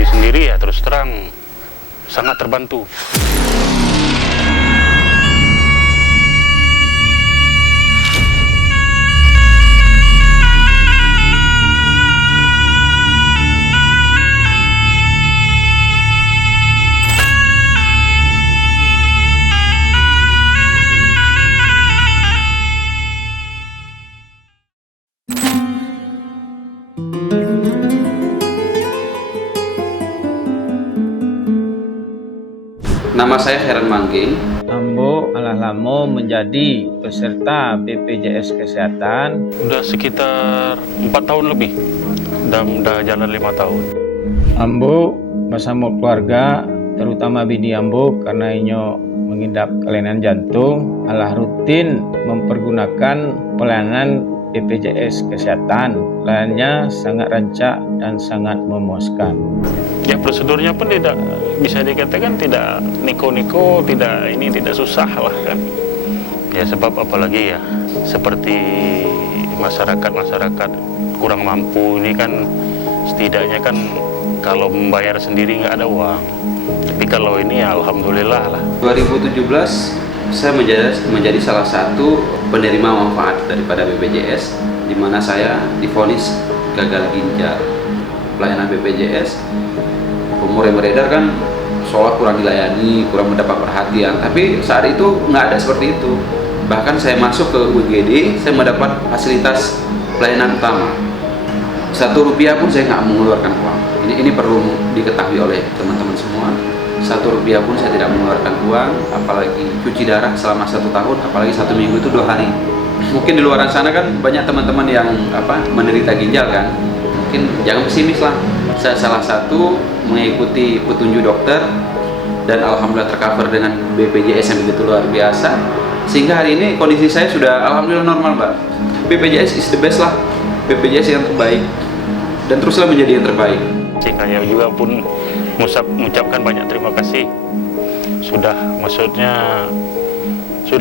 kami sendiri ya terus terang sangat terbantu. Nama saya Heran Mangging. Ambo alah lamo menjadi peserta BPJS Kesehatan. Udah sekitar 4 tahun lebih, udah jalan 5 tahun. Ambo bersama keluarga, terutama bini Ambo karena inyo mengidap kelainan jantung, alah rutin mempergunakan pelayanan BPJS Kesehatan. Pelayanannya sangat rancak dan sangat memuaskan. Ya prosedurnya pun tidak bisa dikatakan tidak niko-niko, tidak susah lah kan. Ya sebab apalagi ya seperti masyarakat kurang mampu ini kan setidaknya kan kalau membayar sendiri nggak ada uang. Tapi kalau ini ya alhamdulillah lah. 2017 saya menjadi salah satu penerima manfaat daripada BPJS, di mana saya divonis gagal ginjal. Pelayanan BPJS, rumor yang beredar kan seolah kurang dilayani, kurang mendapat perhatian. Tapi saat itu nggak ada seperti itu. Bahkan saya masuk ke UGD, saya mendapat fasilitas pelayanan utama. Rp1 pun saya nggak mengeluarkan uang. Ini perlu diketahui oleh teman-teman semua. Rp1 pun saya tidak mengeluarkan uang, apalagi cuci darah selama 1 tahun, apalagi 1 minggu itu 2 hari. Mungkin di luar sana kan banyak teman-teman yang menderita ginjal kan. Mungkin jangan pesimis lah. Saya salah satu mengikuti petunjuk dokter dan alhamdulillah tercover dengan BPJS yang begitu luar biasa, sehingga hari ini kondisi saya sudah alhamdulillah normal, Mbak. BPJS is the best lah, BPJS yang terbaik dan teruslah menjadi yang terbaik. Saya juga pun mengucapkan banyak terima kasih, sudah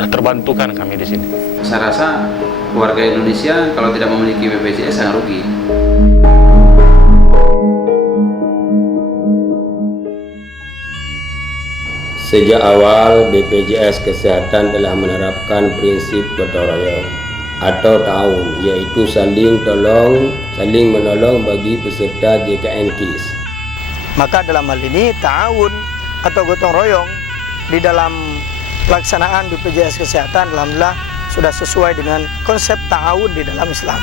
terbantukan kami di sini. Saya rasa warga Indonesia kalau tidak memiliki BPJS sangat rugi. Sejak awal, BPJS Kesehatan telah menerapkan prinsip gotong royong atau ta'awun, yaitu saling menolong bagi peserta JKN KIS. Maka dalam hal ini ta'awun atau gotong royong di dalam pelaksanaan BPJS Kesehatan alhamdulillah sudah sesuai dengan konsep ta'awun di dalam Islam.